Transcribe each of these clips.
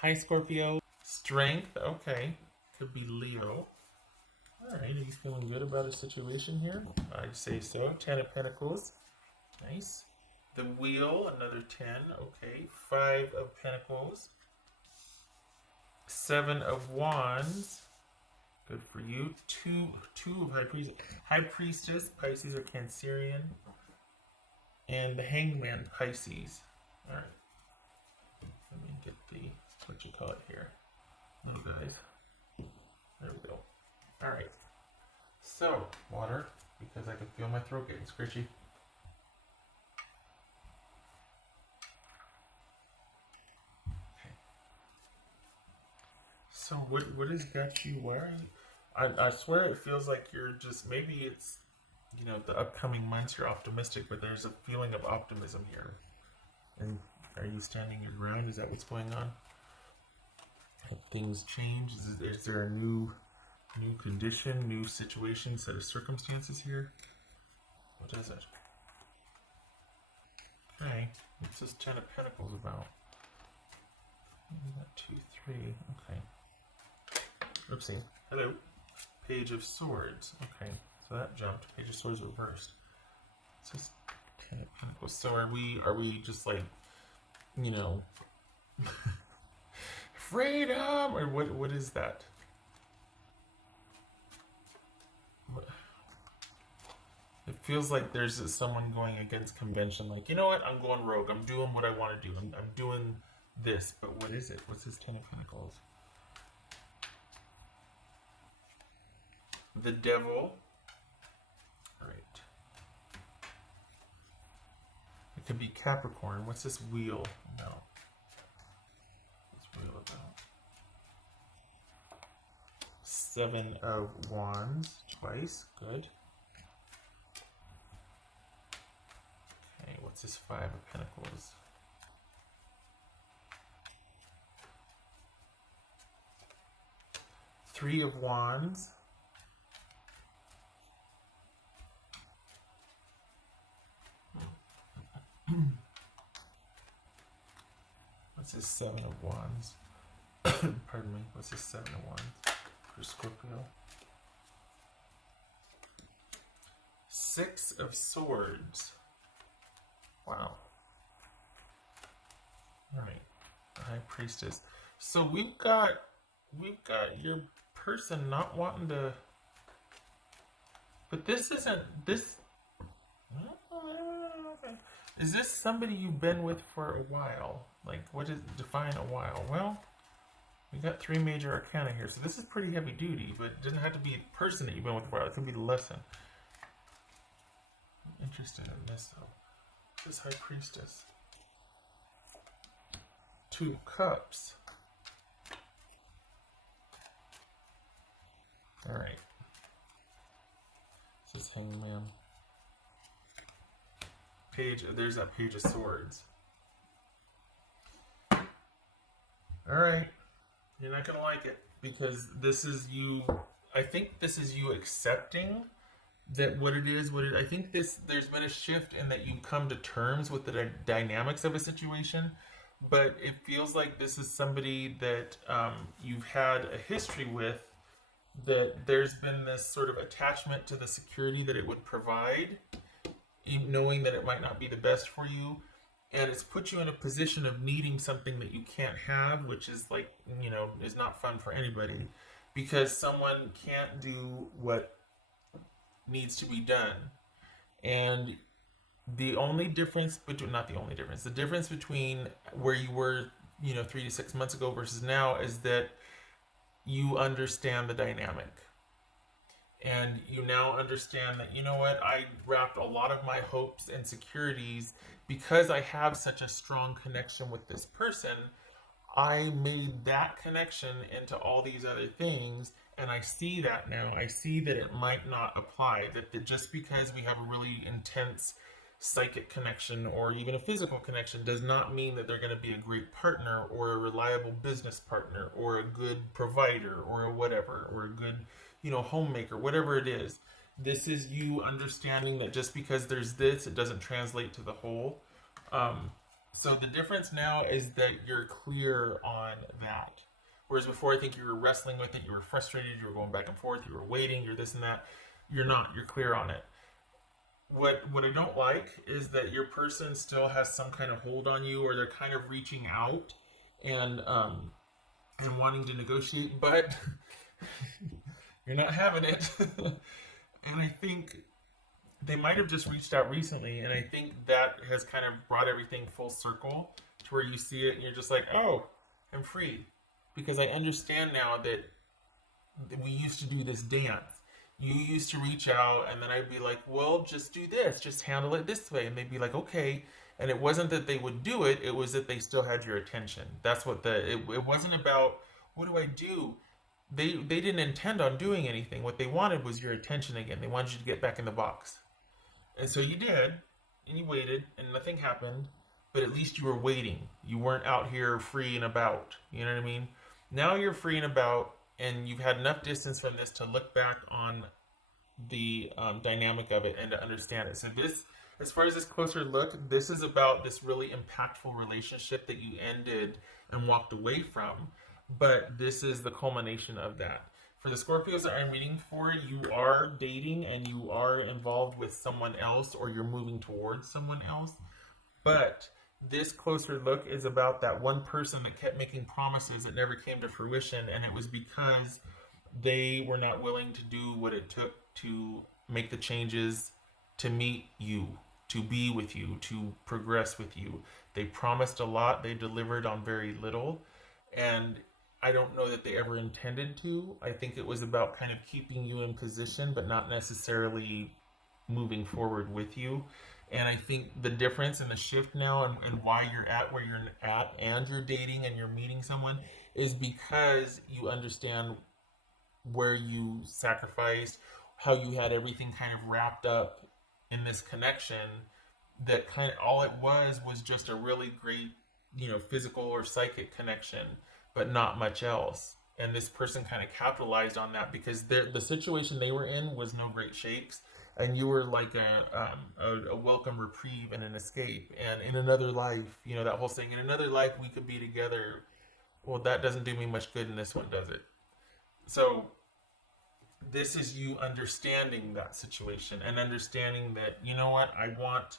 Hi, Scorpio. Strength. Okay. Could be Leo. All right. He's feeling good about his situation here. I'd say so. 10 of Pentacles. Nice. The Wheel. Another 10. Okay. 5 of Pentacles. 7 of Wands. Good for you. Two of High Priestess. Pisces or Cancerian. And the Hangman, Pisces. All right. Let me get the, what you call it here. Oh, guys. There we go. All right. So, water, because I can feel my throat getting scratchy. Okay. So, what has got you wearing? I swear it feels like you're just, maybe it's, the upcoming months you're optimistic, but there's a feeling of optimism here. And are you standing your ground? Is that what's going on? Have things changed? Is there a new condition, new situation, set of circumstances here? What is it? Okay, what's this 10 of Pentacles about? We got 2, 3, okay. Oopsie. Hello. Page of Swords. Okay, so that jumped. Page of Swords reversed. So it's 10 of Pentacles. So are we just like, freedom, or what is that? It feels like there's someone going against convention, like, you know what, I'm going rogue, I'm doing what I want to do, I'm doing this, but what is it? What's this 10 of Pentacles? The Devil. Right. It could be Capricorn. What's this Wheel? No. What's Wheel about? 7 of Wands. Twice. Good. Okay, what's this 5 of Pentacles? Three of Wands. What's this 7 of Wands? Pardon me. What's this 7 of Wands for Scorpio? 6 of Swords. Wow. All right. The High Priestess. So we've got your person not wanting to. But this isn't this. Is this somebody you've been with for a while? Like, what is define a while? Well, we got 3 major arcana here, so this is pretty heavy duty, but it doesn't have to be a person that you've been with for a while. It could be the lesson. I'm interested in this, though. This High Priestess. 2 of Cups. Alright. This is Hangman. There's that Page of Swords. Alright. You're not gonna like it, because this is you. I think this is you accepting that what it is, I think there's been a shift in that you come to terms with the dynamics of a situation, but it feels like this is somebody that you've had a history with, that there's been this sort of attachment to the security that it would provide, knowing that it might not be the best for you, and it's put you in a position of needing something that you can't have, which is like, is not fun for anybody, because someone can't do what needs to be done. And the only difference between, not the only difference, the difference between where you were, 3 to 6 months ago versus now is that you understand the dynamic. And you now understand that, I wrapped a lot of my hopes and securities, because I have such a strong connection with this person. I made that connection into all these other things, and I see that now. I see that it might not apply, that just because we have a really intense psychic connection or even a physical connection does not mean that they're going to be a great partner or a reliable business partner or a good provider or a whatever, or a good, homemaker, whatever it is. This is you understanding that just because there's this, it doesn't translate to the whole. So the difference now is that you're clear on that. Whereas before, I think you were wrestling with it, you were frustrated, you were going back and forth, you were waiting, you're this and that. You're not. You're clear on it. What I don't like is that your person still has some kind of hold on you, or they're kind of reaching out and wanting to negotiate, but you're not having it. And I think they might have just reached out recently, and I think that has kind of brought everything full circle to where you see it and you're just like, oh, I'm free. Because I understand now that we used to do this dance. You used to reach out, and then I'd be like, well, just do this, just handle it this way. And they'd be like, okay. And it wasn't that they would do it, it was that they still had your attention. That's what it wasn't about, what do I do? They didn't intend on doing anything. What they wanted was your attention again. They wanted you to get back in the box. And so you did, and you waited, and nothing happened, but at least you were waiting. You weren't out here free and about. You know what I mean? Now you're free and about, and you've had enough distance from this to look back on the dynamic of it and to understand it. So this, as far as this closer look, this is about this really impactful relationship that you ended and walked away from, but this is the culmination of that. For the Scorpios that I'm reading for, you are dating and you are involved with someone else, or you're moving towards someone else. But this closer look is about that one person that kept making promises that never came to fruition, and it was because they were not willing to do what it took to make the changes to meet you, to be with you, to progress with you. They promised a lot, they delivered on very little, and I don't know that they ever intended to. I think it was about kind of keeping you in position, but not necessarily moving forward with you. And I think the difference and the shift now, and why you're at where you're at and you're dating and you're meeting someone, is because you understand where you sacrificed, how you had everything kind of wrapped up in this connection, that kind of all it was just a really great, physical or psychic connection, but not much else. And this person kind of capitalized on that because the situation they were in was no great shakes, and you were like a welcome reprieve and an escape. And in another life, that whole thing, in another life we could be together. Well, that doesn't do me much good in this one, does it? So this is you understanding that situation and understanding that, you know what, I want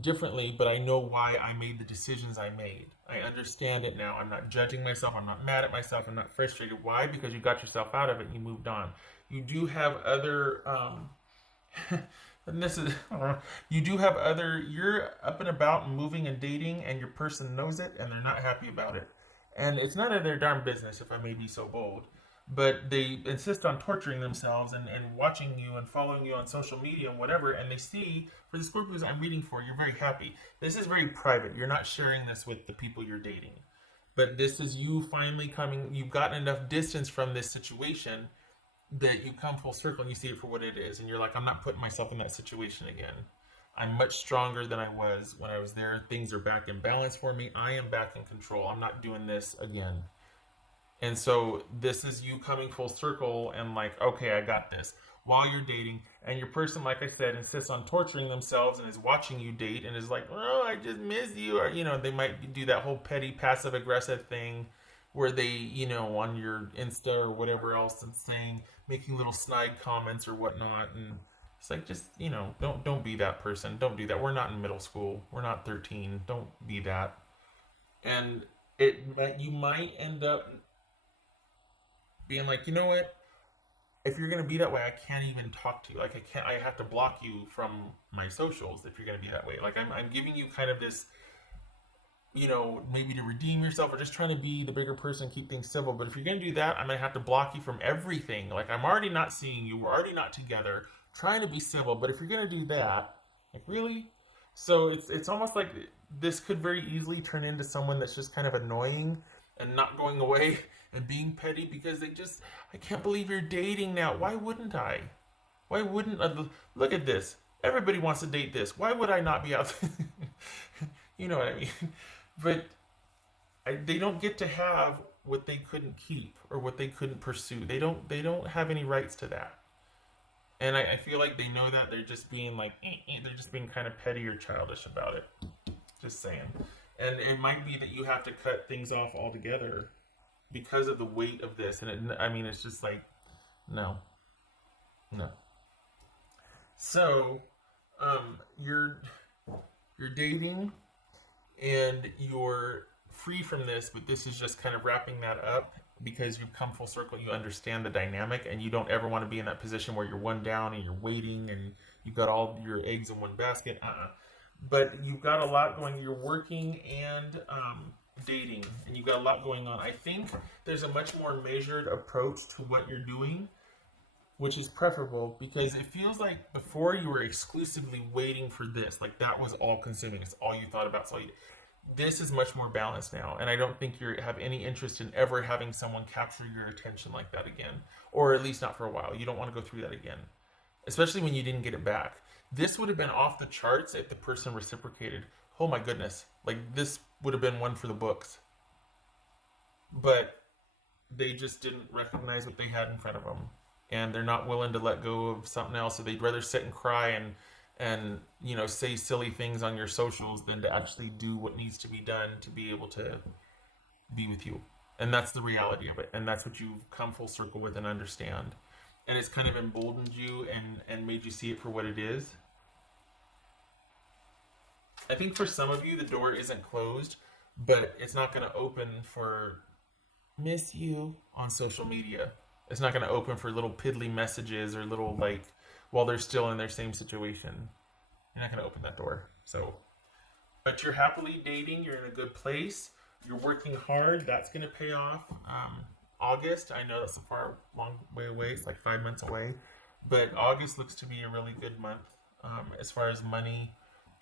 differently, but I know why I made the decisions I made. I understand it now. I'm not judging myself. I'm not mad at myself. I'm not frustrated. Why? Because you got yourself out of it and you moved on. You do have other, and this is, you do have other, you're up and about and moving and dating, and your person knows it and they're not happy about it. And it's none of their darn business, if I may be so bold. But they insist on torturing themselves and watching you and following you on social media and whatever. And they see, for the Scorpios I'm reading for, you're very happy. This is very private. You're not sharing this with the people you're dating. But this is you finally coming, you've gotten enough distance from this situation that you come full circle and you see it for what it is. And you're like, I'm not putting myself in that situation again. I'm much stronger than I was when I was there. Things are back in balance for me. I am back in control. I'm not doing this again. And so this is you coming full circle and like, okay, I got this. While you're dating, and your person, like I said, insists on torturing themselves and is watching you date and is like, oh, I just miss you. Or, they might do that whole petty passive aggressive thing where they, on your Insta or whatever else and saying, making little snide comments or whatnot. And it's like, just, don't be that person. Don't do that. We're not in middle school. We're not 13. Don't be that. And you might end up being like, you know what? If you're gonna be that way, I can't even talk to you. Like I have to block you from my socials if you're gonna be that way. Like I'm giving you kind of this, maybe to redeem yourself or just trying to be the bigger person, keep things civil. But if you're gonna do that, I'm gonna have to block you from everything. Like I'm already not seeing you. We're already not together. Trying to be civil, but if you're gonna do that, like really? So it's almost like this could very easily turn into someone that's just kind of annoying and not going away and being petty because I can't believe you're dating now. Why wouldn't I? Why wouldn't I? Look at this. Everybody wants to date this. Why would I not be out there? You know what I mean? But they don't get to have what they couldn't keep or what they couldn't pursue. They don't have any rights to that. And I feel like they know that. They're just being like, they're just being kind of petty or childish about it. Just saying. And it might be that you have to cut things off altogether because of the weight of this. And I mean, it's just like, no, no. So, you're dating and you're free from this, but this is just kind of wrapping that up because you've come full circle. You understand the dynamic, and you don't ever want to be in that position where you're one down and you're waiting and you've got all your eggs in one basket. But you've got a lot going. You're working and dating, and you've got a lot going on. I think there's a much more measured approach to what you're doing, which is preferable, because it feels like before you were exclusively waiting for this, like that was all consuming. It's all you thought about. It's all you. This is much more balanced now, and I don't think you have any interest in ever having someone capture your attention like that again, or at least not for a while. You don't want to go through that again, especially when you didn't get it back. This would have been off the charts if the person reciprocated. Oh my goodness, like this would have been one for the books. But they just didn't recognize what they had in front of them, and they're not willing to let go of something else. So they'd rather sit and cry and say silly things on your socials than to actually do what needs to be done to be able to be with you. And that's the reality of it, and that's what you've come full circle with and understand. And it's kind of emboldened you and made you see it for what it is. I think for some of you the door isn't closed, but it's not going to open for miss you on social media. It's not going to open for little piddly messages or little, like, while they're still in their same situation. You're not going to open that door. So, but you're happily dating. You're in a good place. You're working hard. That's going to pay off. August, I know that's a long way away. It's like 5 months away. But August looks to be a really good month as far as money,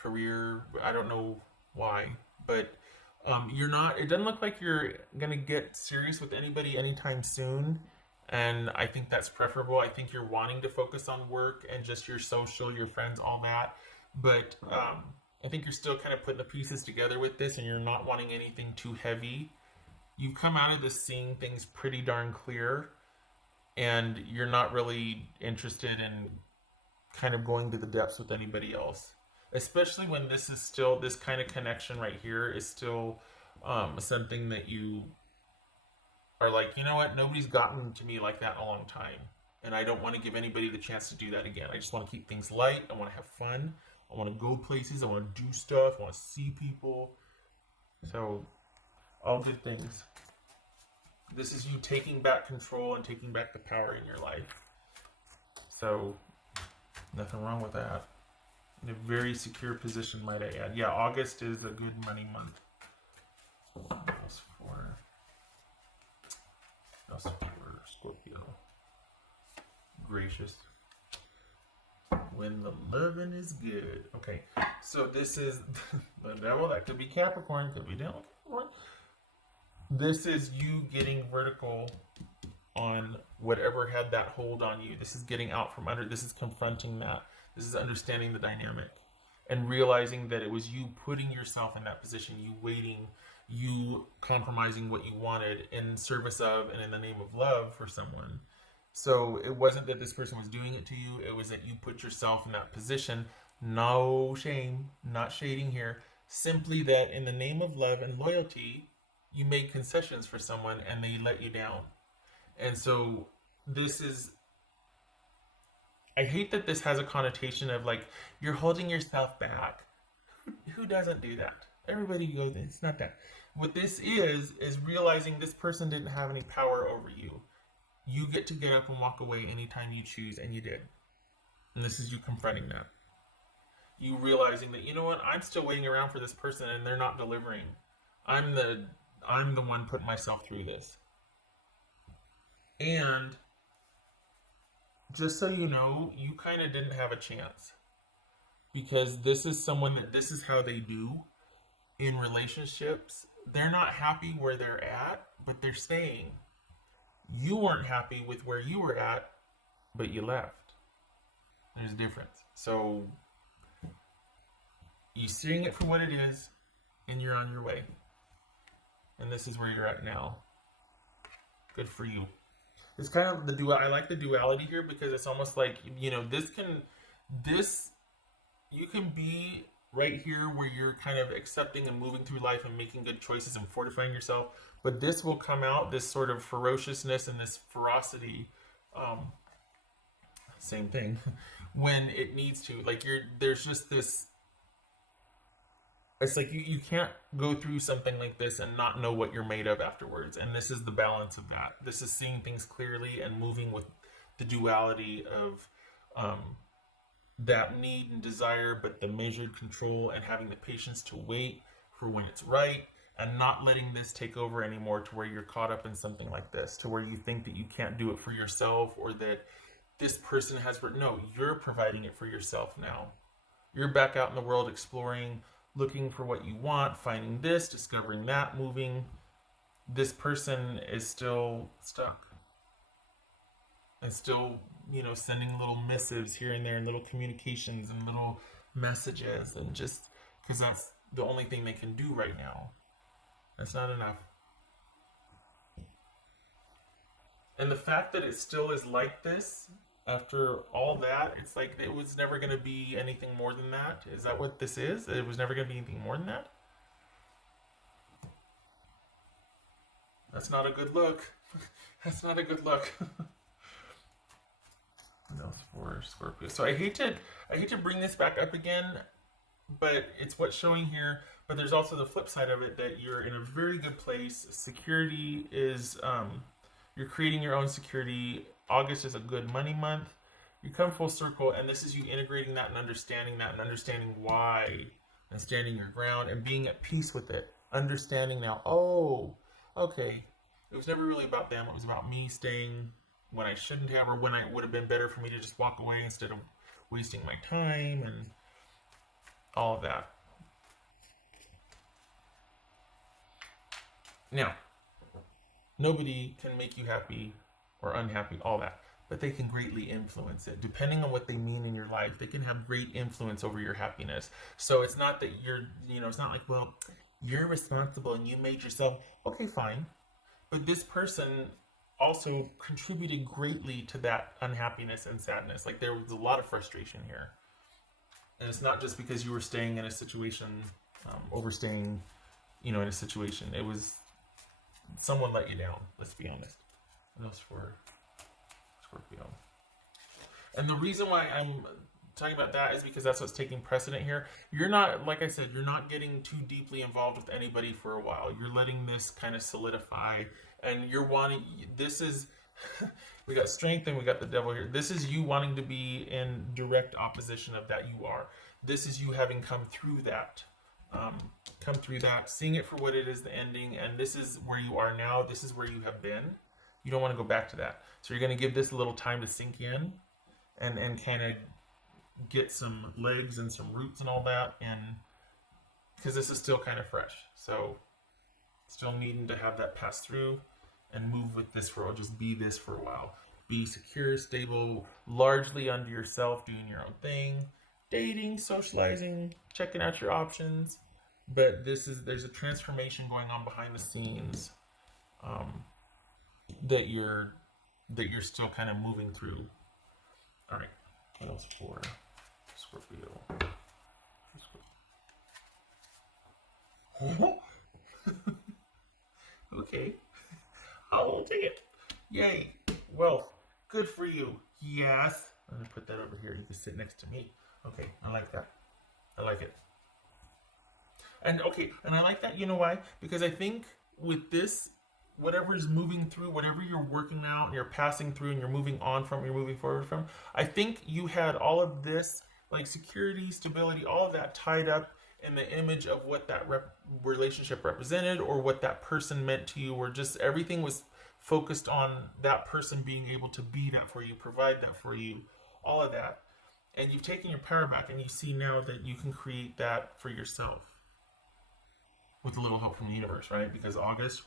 career. I don't know why, but it doesn't look like you're going to get serious with anybody anytime soon. And I think that's preferable. I think you're wanting to focus on work and just your social, your friends, all that. But I think you're still kind of putting the pieces together with this, and you're not wanting anything too heavy. You've come out of this seeing things pretty darn clear, and you're not really interested in kind of going to the depths with anybody else. Especially when this kind of connection right here is still something that you are like, you know what, nobody's gotten to me like that in a long time. And I don't want to give anybody the chance to do that again. I just want to keep things light. I want to have fun. I want to go places. I want to do stuff. I want to see people. So, all good things. This is you taking back control and taking back the power in your life. So, nothing wrong with that. In a very secure position, might I add. Yeah, August is a good money month. That's for Scorpio. Gracious. When the loving is good. Okay, so this is the devil. That could be Capricorn, could be devil. This is you getting vertical on whatever had that hold on you. This is getting out from under. This is confronting that. This is understanding the dynamic and realizing that it was you putting yourself in that position, you waiting, you compromising what you wanted in service of and in the name of love for someone. So it wasn't that this person was doing it to you. It was that you put yourself in that position. No shame, not shading here. Simply that in the name of love and loyalty, you made concessions for someone and they let you down. And so this is, I hate that this has a connotation of like, you're holding yourself back. Who doesn't do that? Everybody goes, it's not that. What this is realizing this person didn't have any power over you. You get to get up and walk away anytime you choose, and you did. And this is you confronting that. You realizing that, you know what, I'm still waiting around for this person and they're not delivering. I'm the one putting myself through this. And just so you know, you kind of didn't have a chance. Because this is someone that this is how they do in relationships. They're not happy where they're at, but they're staying. You weren't happy with where you were at, but you left. There's a difference. So you're seeing it for what it is, and you're on your way. And this is where you're at now. Good for you. It's kind of I like the duality here because it's almost like, you know, you can be right here where you're kind of accepting and moving through life and making good choices and fortifying yourself. But this will come out, this sort of ferociousness and this ferocity, um, same thing, when it needs to. Like there's just this. It's like you can't go through something like this and not know what you're made of afterwards. And this is the balance of that. This is seeing things clearly and moving with the duality of um, that need and desire, but the measured control and having the patience to wait for when it's right and not letting this take over anymore to where you're caught up in something like this, to where you think that you can't do it for yourself or that this person has. No, you're providing it for yourself now. You're back out in the world exploring, looking for what you want, finding this, discovering that, moving. This person is still stuck. And still, sending little missives here and there and little communications and little messages, and just because that's the only thing they can do right now. That's not enough. And the fact that it still is like this after all that, it's like it was never going to be anything more than that. Is that what this is? It was never going to be anything more than that? That's not a good look. That's not a good look. What else for Scorpio? So I hate to bring this back up again, but it's what's showing here. But there's also the flip side of it, that you're in a very good place. Security is you're creating your own security. August is a good money month. You come full circle, and this is you integrating that and understanding why, and standing your ground and being at peace with it. Understanding now, oh, okay, it was never really about them. It was about me staying when I shouldn't have, or when it would have been better for me to just walk away instead of wasting my time and all of that. Now, nobody can make you happy or unhappy, all that, but they can greatly influence it. Depending on what they mean in your life, they can have great influence over your happiness. So it's not that it's not like, well, you're responsible and you made yourself, okay, fine. But this person also contributed greatly to that unhappiness and sadness. Like there was a lot of frustration here. And it's not just because you were staying in a situation, overstaying, in a situation. It was someone let you down, let's be honest. What else for Scorpio? And the reason why I'm talking about that is because that's what's taking precedent here. You're not, like I said, you're not getting too deeply involved with anybody for a while. You're letting this kind of solidify, and you're wanting, this is, we got strength and we got the devil here. This is you wanting to be in direct opposition of that you are. This is you having come through that. Seeing it for what it is, the ending, and this is where you are now. This is where you have been. You don't want to go back to that. So you're going to give this a little time to sink in and kind of get some legs and some roots and all that, and because this is still kind of fresh. So still needing to have that pass through and move with this for, just be this for a while. Be secure, stable, largely under yourself, doing your own thing, dating, socializing, checking out your options. But there's a transformation going on behind the scenes that you're still kind of moving through. All right, what else for Scorpio? Okay, I'll take it. Yay, wealth, good for you. Yes, I'm gonna put that over here. You can sit next to me. Okay, I like that. I like it. And okay, and I like that, you know why? Because I think with this, whatever is moving through, whatever you're working out and you're passing through and you're moving on from, you're moving forward from, I think you had all of this, like security, stability, all of that tied up in the image of what that relationship represented, or what that person meant to you, or just everything was focused on that person being able to be that for you, provide that for you, all of that. And you've taken your power back, and you see now that you can create that for yourself with a little help from the universe, right? Because August,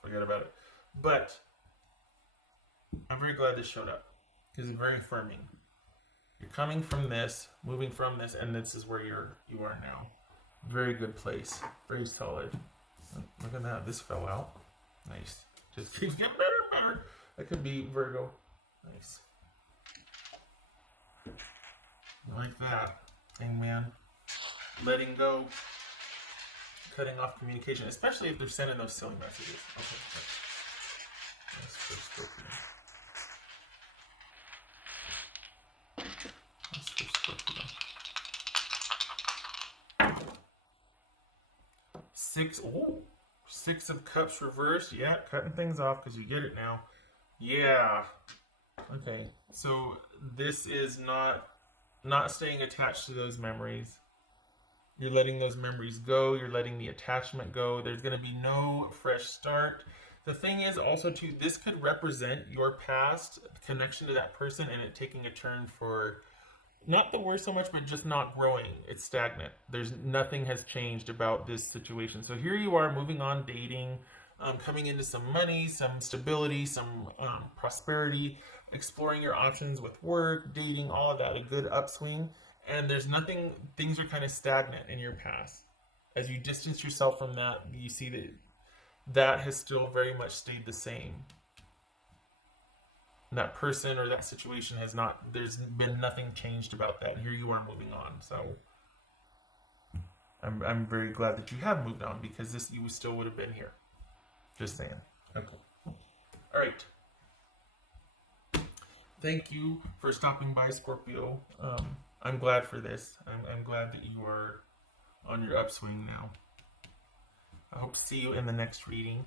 forget about it. But I'm very glad this showed up, because it's very affirming. You're coming from this, moving from this, and this is where you are now. Very good place. Very solid. Look at that. This fell out. Nice. Just keeps getting better and better. That could be Virgo. Nice. I like that. Hangman. letting go, cutting off communication, especially if they're sending those silly messages. Okay, that's for Scorpio. That's for Scorpio. Six of Cups reversed. Yeah, cutting things off because you get it now. Yeah. Okay, so this is not staying attached to those memories. You're letting those memories go. You're letting the attachment go. There's going to be no fresh start. The thing is also too, this could represent your past connection to that person and it taking a turn for not the worse so much, but just not growing. It's stagnant. There's nothing has changed about this situation. So here you are moving on, dating, coming into some money, some stability, some prosperity, exploring your options with work, dating, all of that, a good upswing. And there's nothing, things are kind of stagnant in your past. As you distance yourself from that, you see that that has still very much stayed the same. That person or that situation has not, there's been nothing changed about that. Here you are moving on. So I'm very glad that you have moved on because this, you still would have been here. Just saying. Okay. All right. Thank you for stopping by, Scorpio. I'm glad for this. I'm glad that you are on your upswing now. I hope to see you in the next reading.